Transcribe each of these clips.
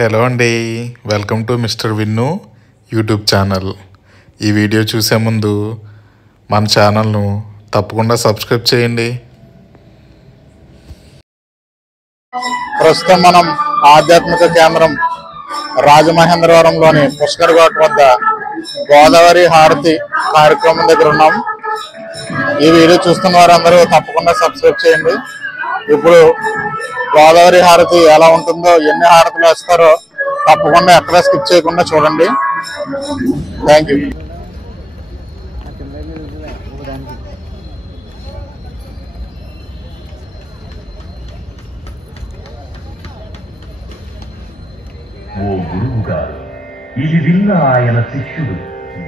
Hello అండి, welcome to mister Vinnu YouTube channel. ఈ video చూసే ముందు మన ఛానల్ను తప్పకుండా సబ్స్క్రైబ్ చేయండి. ప్రస్తుతం మనం ఆధ్యాత్మిక కేంద్రం రాజమహేంద్రవరంలోని పుష్కర్ ఘాట్ వద్ద గోదావరి హారతి కార్యక్రమం దగ్గర ఉన్నాం. ఈ వీడియో చూస్తున్న వారందరూ తప్పకుండా సబ్స్క్రైబ్ చేయండి. ఇప్పుడు గోదావరి హారతి ఎలా ఉంటుందో, ఎన్ని హారతులు వేస్తారో తప్పకుండా ఎక్కడ స్కిప్ చేయకుండా చూడండి. Thank you. ఓ గురువు గారు, ఇది విన్న ఆయన శిష్యుడు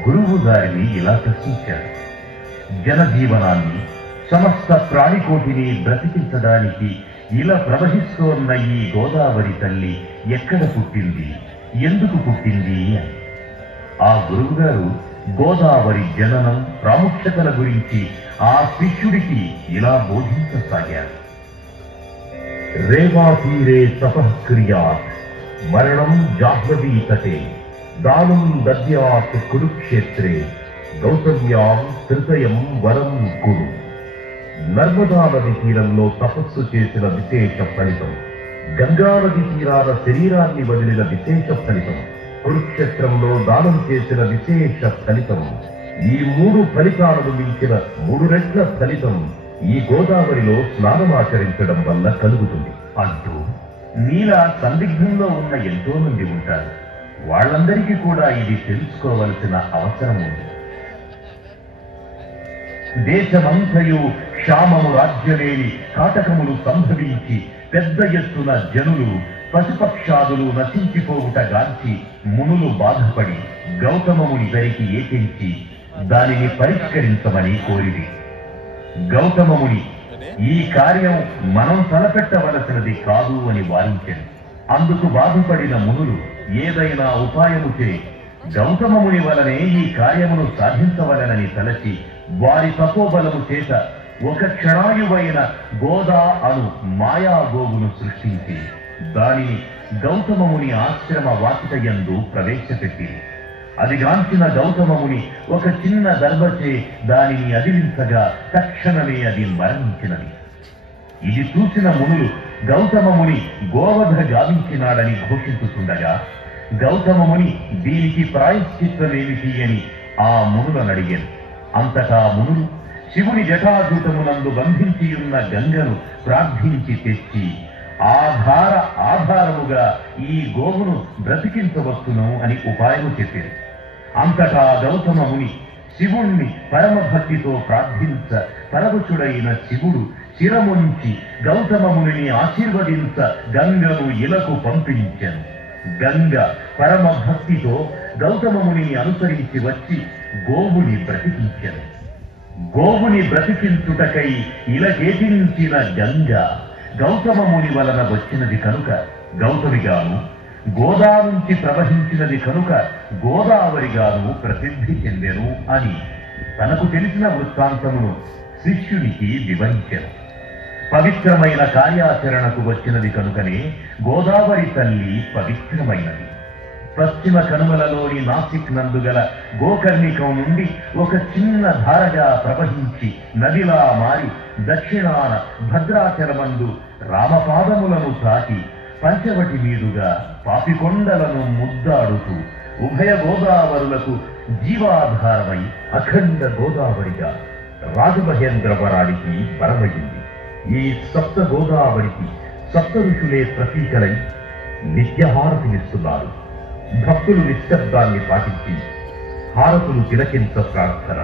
గురువు గారిని ఇలా ప్రశ్నించాడు. జనజీవనాన్ని, సమస్త ప్రాణికోటిని బ్రతికించడానికి ఇలా ప్రవహిస్తోన్న ఈ గోదావరి తల్లి ఎక్కడ పుట్టింది, ఎందుకు పుట్టింది అని. ఆ గురువుగారు గోదావరి జననం ప్రాముఖ్యతల గురించి ఆ శిష్యుడికి ఇలా బోధించసాగారు. రేవాతీరే తపఃక్రియాత్ మరణం జాహ్నవీ తటే దానం దద్యాత్ కురుక్షేత్రే గౌతమ్యాం త్రితయం వరం కురు. నర్మదా నది తీరంలో తపస్సు చేసిన విశేష ఫలితం, గంగా నది తీరాన శరీరాన్ని వదిలిన విశేష ఫలితం, కురుక్షేత్రంలో దానం చేసిన విశేష ఫలితం, ఈ మూడు ఫలితాలను మించిన 3 రెట్ల ఫలితం ఈ గోదావరిలో స్నానమాచరించడం వల్ల కలుగుతుంది అంటూ నీలా సందిగ్ధంలో ఉన్న ఎంతో మంది ఉంటారు. వాళ్ళందరికీ కూడా ఇది తెలుసుకోవలసిన అవసరం ఉంది. దేశమంతయు క్షామము రాజ్యమేని కాటకములు సంభవించి పెద్ద ఎత్తున జనులు పశుపక్షాదులు నశించిపోవుట గాంచి మునులు బాధపడి గౌతమముని దరికి ఏకించి దానిని పరిష్కరించమని కోరిది. గౌతమముని ఈ కార్యం మనం తలపెట్టవలసినది కాదు అని వారించారు. అందుకు బాధపడిన మునులు ఏదైనా ఉపాయముచే గౌతమముని వలనే ఈ కార్యమును సాధించవలనని తలచి వారి తపోబలము చేత ఒక క్షణాయువైన గోదా అను మాయాగోగును సృష్టించి దానిని గౌతమముని ఆశ్రమ వాకిటయందు ప్రవేశపెట్టింది. అది గాంచిన గౌతమముని ఒక చిన్న దర్భచే దానిని అదిలించగా తక్షణమే అది మరణించినది. ఇది చూసిన మునులు గౌతమముని గోవధ గావించినాడని ఘోషించుతుండగా గౌతమముని దీనికి ప్రాయశ్చిత్తమేమిటి అని ఆ మునులను అడిగారు. అంతటా మునులు శివుని జటాజూటమునందు బంధించియున్న గంగను ప్రార్థించి తెచ్చి ఆధారముగా ఈ గోవును బ్రతికించవచ్చును అని ఉపాయము చెప్పారు. అంతటా గౌతమ ముని శివుణ్ణి పరమభక్తితో ప్రార్థించ పరవశుడైన శివుడు శిరముంచి గౌతమ మునిని ఆశీర్వదించ గంగను ఇలకు పంపించెను. గంగ పరమభక్తితో గౌతమ మునిని అనుసరించి వచ్చి గోవుని బ్రతికించెను. గోవుని బ్రతికించుటకై ఇలకేటించిన గంగ గౌతమ ముని వలన వచ్చినది కనుక గౌతమిగాను, గోదా నుంచి ప్రవహించినది కనుక గోదావరిగాను ప్రసిద్ధి చెందెను అని తనకు తెలిసిన వృత్తాంతమును శిష్యునికి వివరించెను. పవిత్రమైన కార్యాచరణకు వచ్చినది కనుకనే గోదావరి తల్లి పవిత్రమైనది. పశ్చిమ కనుమలలోని నాసిక్ నందు గల గోకర్ణికం నుండి ఒక చిన్న ధారగా ప్రవహించి నదిలా మారి దక్షిణాన భద్రాచలమందు రామపాదములను తాకి పంచవటి మీదుగా పాపికొండలను ముద్దాడుతూ ఉభయ గోదావరులకు జీవాధారమై అఖండ గోదావరిగా రాజమహేంద్రవరానికి వరమయ్యింది. ఈ సప్త గోదావరికి సప్త ఋషులే ప్రతీకలై నిత్యహారతినిస్తున్నారు. భక్తులు నిశ్శబ్దాన్ని పాటించి హారతులు తిలకించ ప్రార్థన.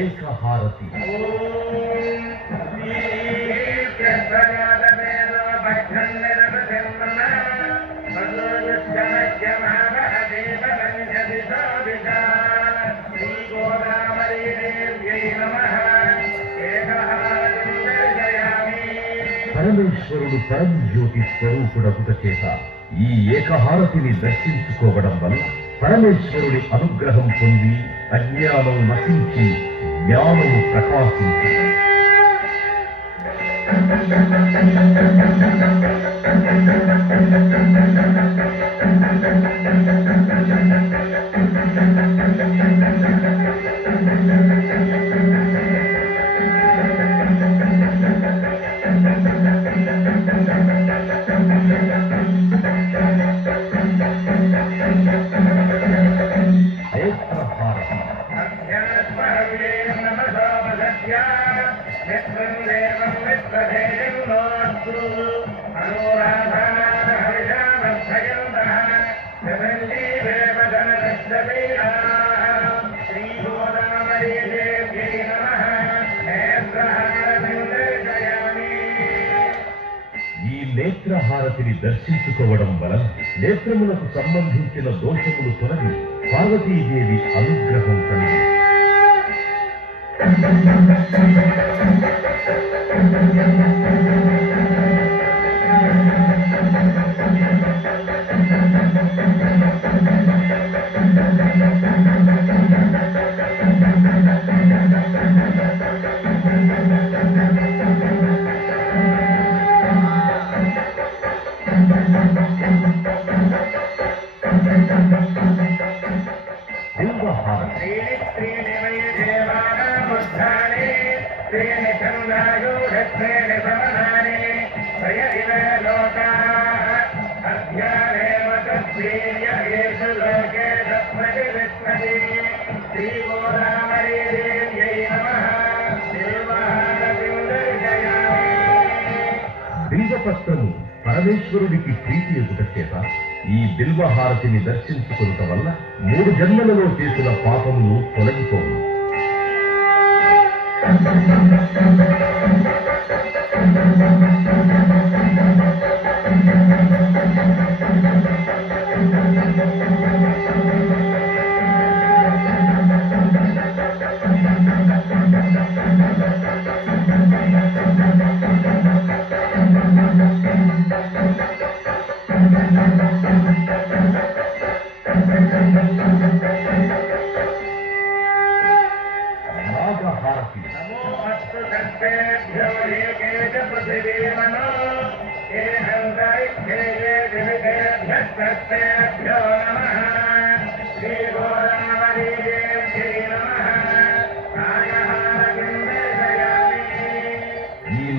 ఏకహారతి పరమేశ్వరుడు పరంజ్యోతి స్వరూపుడగుట చేత ఈ ఏకహారతిని దర్శించుకోవడం వల్ల పరమేశ్వరుడి అనుగ్రహం పొంది అజ్ఞానం నశించి జ్ఞానము ప్రకాశించి నేత్రహారతిని దర్శించుకోవడం వలన నేత్రములకు సంబంధించిన దోషములు తొలగి పార్వతీదేవి అనుగ్రహం కలిగి బిల్వపత్రము పరమేశ్వరుడికి ప్రీతి ఎగుట చేత ఈ బిల్వహారతిని దర్శించుకునుట వల్ల 3 జన్మలలో చేసిన పాపములు తొలగిపోవు.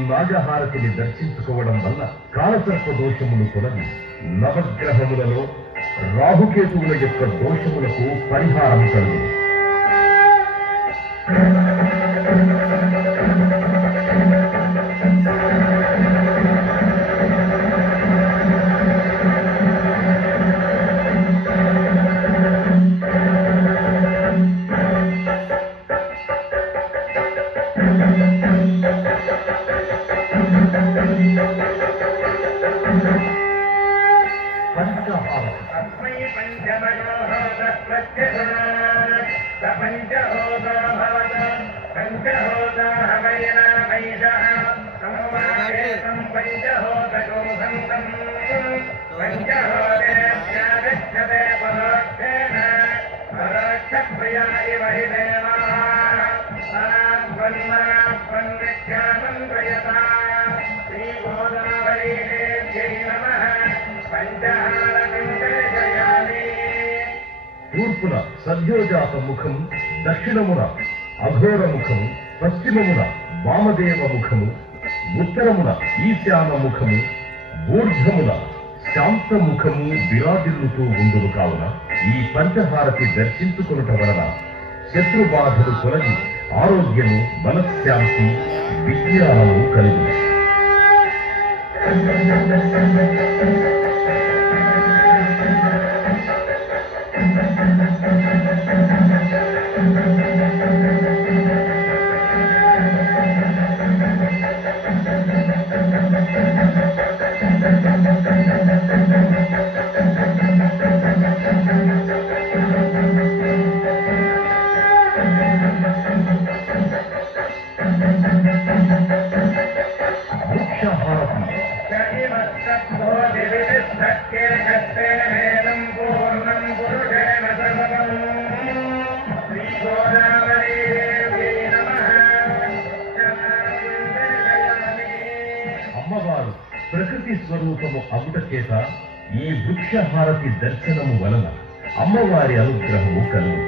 నాగహారతిని దర్శించుకోవడం వల్ల కాలసర్ప దోషములు తొలగి నవగ్రహములలో రాహుకేతువుల యొక్క దోషములకు పరిహారం కలుగు. తూర్పున సద్యోజాత ముఖం, దక్షిణమున అఘోర ముఖం, పశ్చిమమున వామదేవ ముఖము, ఉత్తరమున ఈశాన ముఖము, ఊర్ధ్వమున శాంత ముఖము విరాజిల్లుతూ ఉండును కావున ఈ పంచహారతి దర్శించుకొనుట వలన శత్రుబాధలు తొలగి ఆరోగ్యము, మనశ్శాంతి, విజ్ఞానము కలుగును. అమ్మవారు ప్రకృతి స్వరూపము అగుట చేత ఈ వృక్షహారతి దర్శనము వలన అమ్మవారి అనుగ్రహము కలుగు.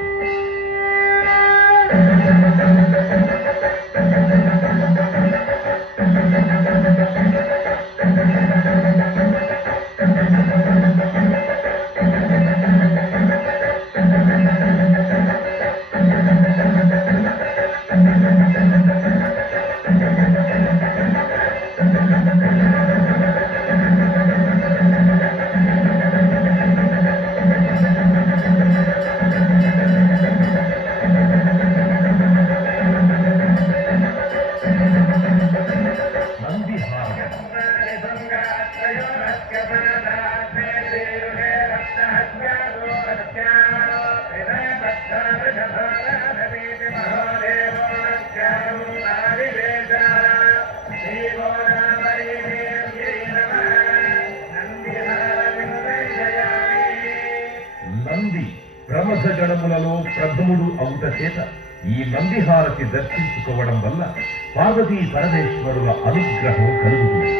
నంది ప్రమథ గణములలో ప్రథముడు అవుట చేత ఈ నందిహారతి దర్శించుకోవడం వల్ల పార్వతీ పరమేశ్వరుల అనుగ్రహం కలుగుతుంది.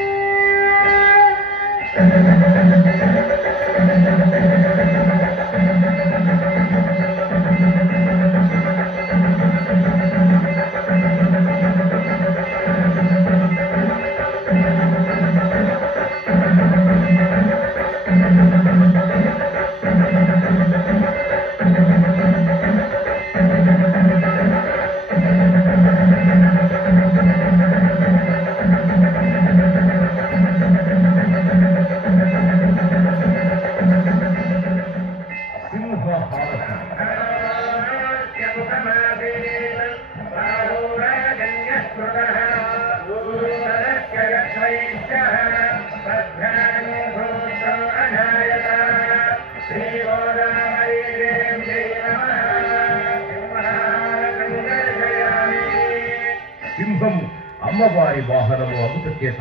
సింహము అమ్మవారి వాహనము అగుట చేత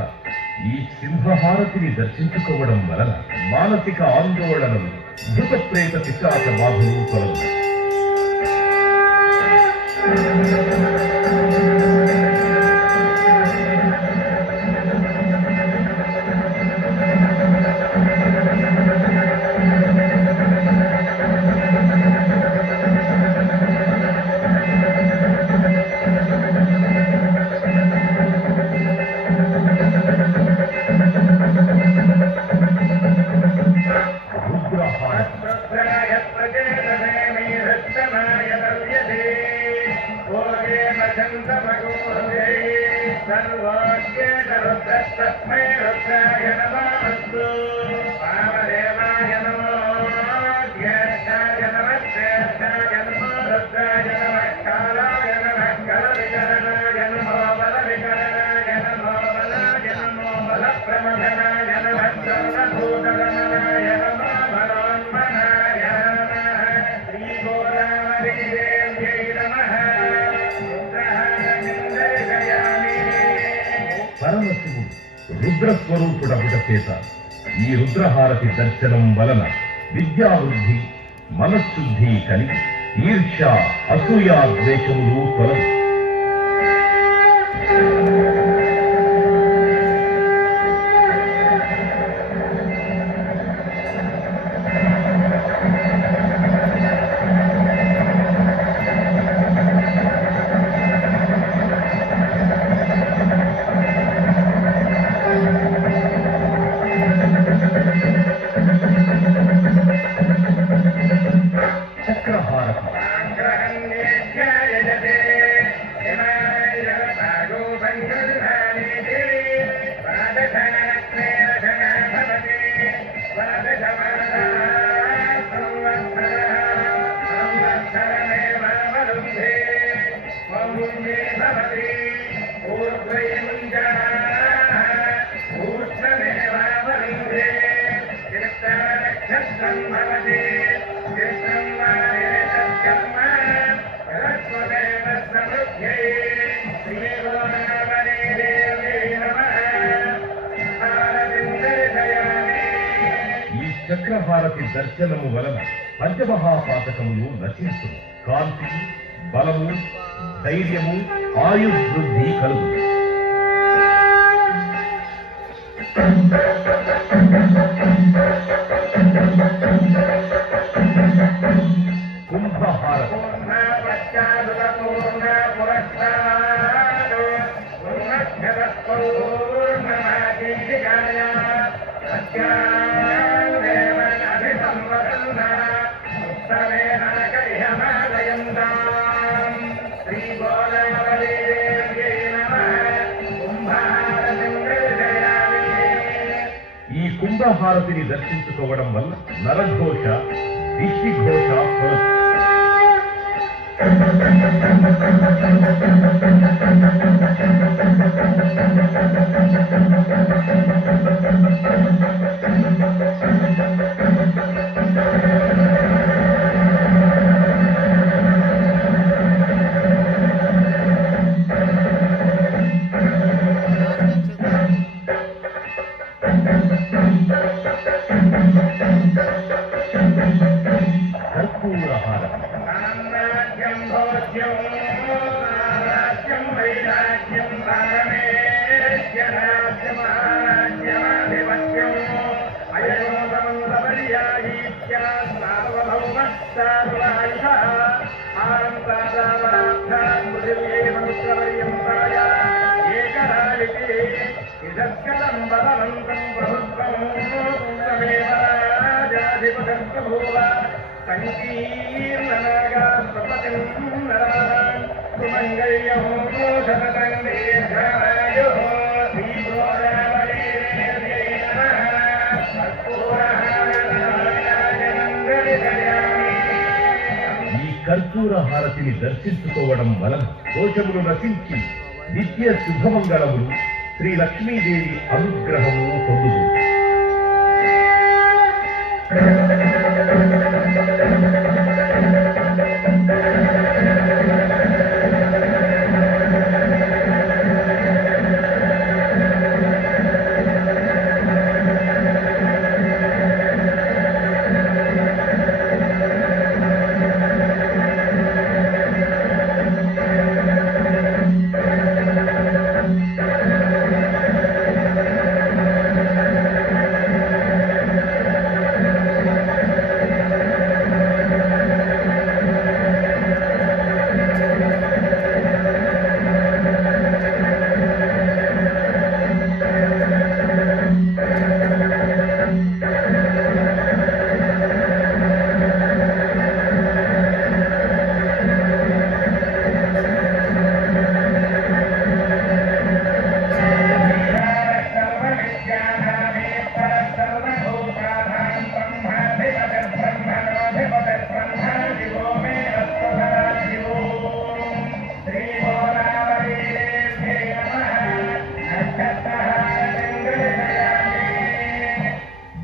ఈ సింహహారతిని దర్శించుకోవడం వలన మానసిక ఆందోళనలు, భూత ప్రేత పిశాచ బాధలు తొలగు. ప్రమథనాయ నమః సర్వభూతగమనాయ నమః బలోన్మనాయ రుద్రస్వరూపుడపుట చేత ఈ రుద్రహారతి దర్శనం వలన విద్యావృద్ధి, మనశుద్ధి కలిగి ఈర్ష్య, అసూయ, ద్వేషములు తొలగు. చక్రహారతి దర్శనము వలన పంచమహాపాతకములు నశించును. కాంతి, బలము, ధైర్యము, ఆయుర్వృద్ధి కలుగు. కుంభహారతి ఈ కుంభహారతిని దర్శించుకోవడం వల్ల నరఘోష, దిష్టిఘోష తొలగు. కర్పూర హారతిని దర్శించుకోవడం వలన దోషములు నశించి నిత్య శుభమంగళములు, శ్రీ లక్ష్మీదేవి అనుగ్రహము పొందుదు.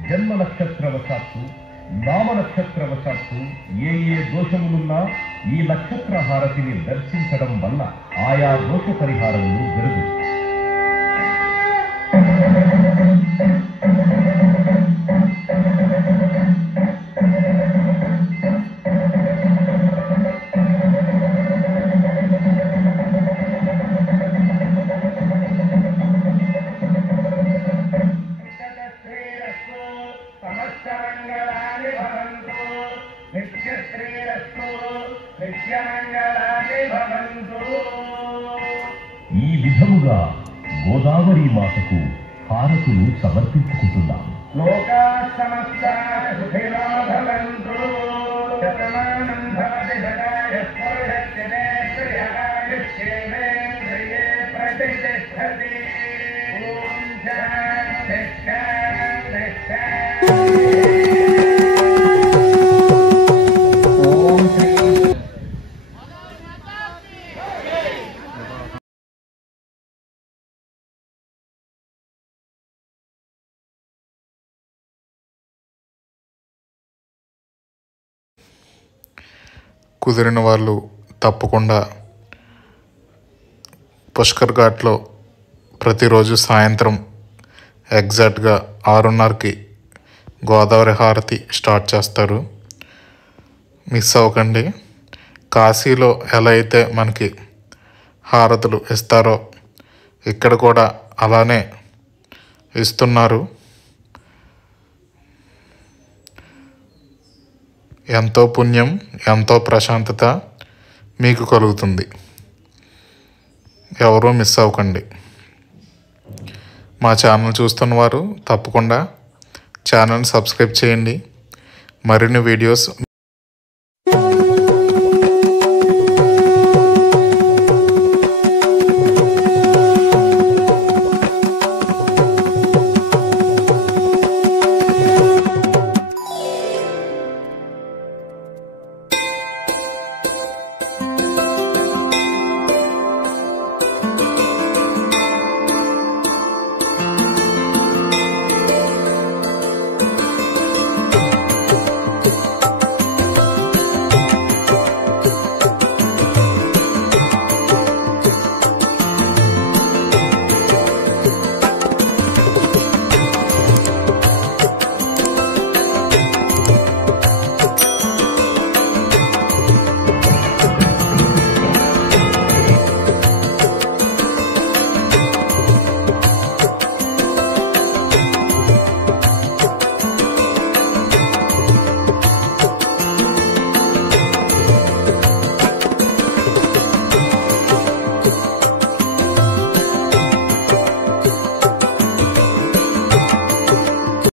జన్మ నక్షత్రవశాత్తు, నామ నక్షత్రవశాత్తు ఏ దోషములున్నా ఈ నక్షత్ర హారతిని దర్శించడం వల్ల ఆయా దోష పరిహారములు జరుగుతాయి. ఈ విధముగా గోదావరి మాతకు హారతులు సమర్పించుకుంటున్నాం. లోకా సమస్తా సుఖినో భవంతు. శతమానం భవతి సదాయ పురుషస్యతే ప్రియాయుష్యేంద్రియే ప్రతిష్టతి. ఓం శాంతి శాంతి శాంతి. ఓం శ్రీ కుదిరిన వాళ్ళు తప్పకుండా పుష్కర్ ఘాట్లో ప్రతిరోజు సాయంత్రం ఎగ్జాక్ట్గా 6:30కి గోదావరి హారతి స్టార్ట్ చేస్తారు. మిస్ అవ్వకండి. కాశీలో ఎలా అయితే మనకి హారతులు ఇస్తారో ఇక్కడ కూడా అలానే ఇస్తున్నారు. ఎంతో పుణ్యం, ఎంతో ప్రశాంతత మీకు కలుగుతుంది. ఎవరూ మిస్ అవ్వకండి. మా ఛానల్ చూస్తున్నవారు తప్పకుండా ఛానల్ని సబ్స్క్రైబ్ చేయండి. మరిన్ని వీడియోస్